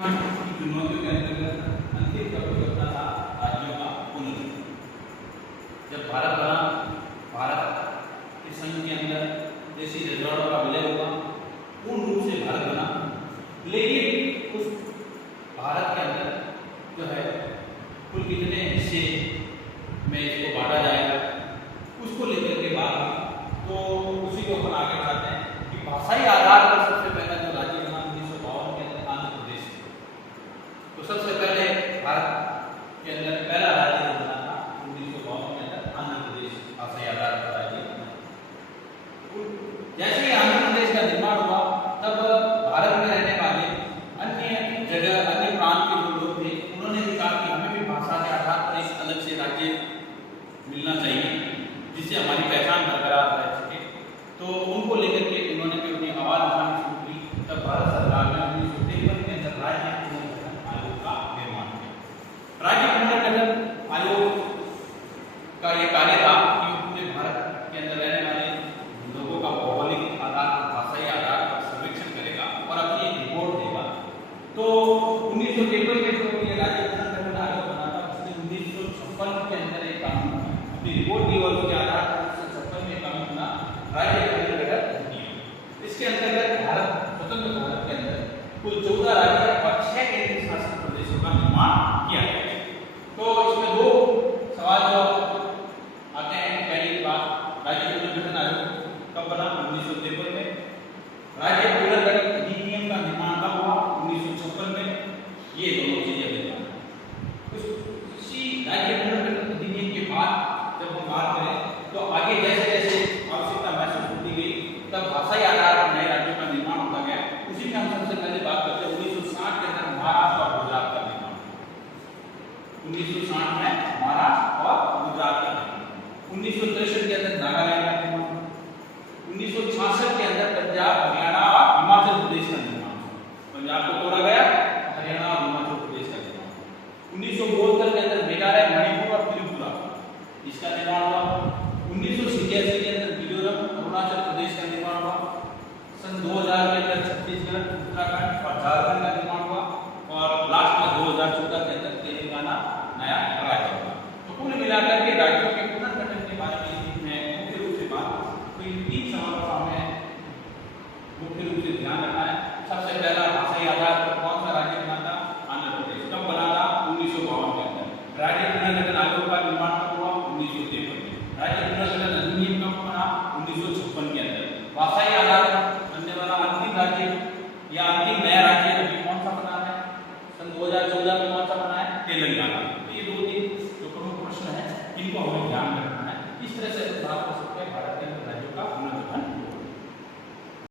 चुनौतियों के अंतर्गत अंतिम टॉपिक होता था राज्यों का पुनर्गठन। जब भारत बना, भारत के संघ के अंदर देशी रजवाड़ों का विलय हुआ, पूर्ण रूप से भारत बना। लेकिन उस भारत के अंदर जो है कुल कितने हिस्से में इसको बांटा जाएगा, उसको लेकर के बात, तो उसी को अपन आगे बढ़ाते हैं कि भाषाई आधार पर सबसे पहला जो राज्य बना 1952 के अंदर आंध्र प्रदेश। तो सबसे पहले भारत के अंदर पहला राज्य बना था 1952 के अंदर आंध्र प्रदेश, भाषाई आधार पर राज्य बना। जैसे ही आंध्र प्रदेश का निर्माण हुआ, तब भारत में रहने वाले अन्य जगह, अन्य प्रांत के जो लोग थे, उन्होंने भी कहा कि हमें भी भाषा के आधार पर एक अलग से राज्य मिलना चाहिए जिससे हमारी पहचान बरकरार रह सके। तो उनको लेकर के उन्होंने भी अपनी आवाज उठानी शुरू की। तब भारत सरकार ने 1953 के अंदर राज्य पुनर्गठन आयोग का निर्माण किया। राज्य पुनर्गठन आयोग का ये कार्य था कि पूरे भारत के अंदर रहने वाले लोगों का भौगोलिक आधार, भाषाई आधार पर सर्वेक्षण करेगा और अपनी एक रिपोर्ट देगा। तो 1953 के जो ये राज्य पुनर्गठन आयोग बना था, उसने 1956 के अंदर एक कानून बना, अपनी रिपोर्ट दी और उसके आधार पर 1956 में कानून बना राज्य पुनर्गठन नियम। इसके अंतर्गत भारत, स्वतंत्र भारत के अंदर कुल 14 राज्य और 6 केंद्रीय शासित प्रदेशों का निर्माण किया गया। तो इसमें दो सवाल जो आते हैं। पहली बात, राज्य पुनर्गठन आयोग कब बना? 1953 में। राज्य पुनर्गठन अधिनियम का निर्माण कब हुआ? 1956 में। ये दोनों चीजें बनी। इसी राज्य पुनर्गठन अधिनियम के बाद जब हम बात करें तो आगे जैसे जैसे आवश्यकता महसूस होती गई, तब भाषाई आधार पर नए राज्यों का निर्माण होता गया। उसी में हम सबसे पहले बात करते हैं 1960 के अंदर महाराष्ट्र और गुजरात का निर्माण। 1960 में महाराष्ट्र और गुजरात का निर्माण। 1963 के अंदर नागालैंड का निर्माण। 1966 के अंदर पंजाब, हरियाणा और हिमाचल प्रदेश का निर्माण। पंजाब को तोड़ा गया, हरियाणा और हिमाचल प्रदेश का निर्माण। 1972 के अंदर मेघालय, मणिपुर और त्रिपुरा, इसका निर्माण हुआ। 1987 के अंदर मिजोरम, अरुणाचल प्रदेश का निर्माण हुआ। सन 2000 के अंदर छत्तीसगढ़, उत्तराखंड और झारखंड का निर्माण हुआ। और लास्ट में 2014 के अंदर तेलंगाना नया राज्य हुआ। तो कुल मिलाकर के राज्यों के पुनर्गठन के बारे में मुख्य रूप से बात, तो इन 3 सवालों का हमें मुख्य रूप से ध्यान रखना है। सबसे पहला, भाषाई आधार पर कौन सा राज्य बना था? आंध्र प्रदेश। कब बना था? 1952 के अंदर। राज्य पुनर्गठन आयोग का निर्माण कब हुआ? 1953 में। राज्य पुनर्गठन अधिनियम कब बना? 1956 के अंदर। भाषाई आधार बनने वाला अंतिम राज्य या अंतिम नया राज्य अभी कौन सा बना है? सन 2014 में कौन सा बना है? तेलंगाना। तो ये 2-3 जो प्रमुख प्रश्न है, इनको हमें ध्यान रखना है। इस तरह से बात कर सकते हैं।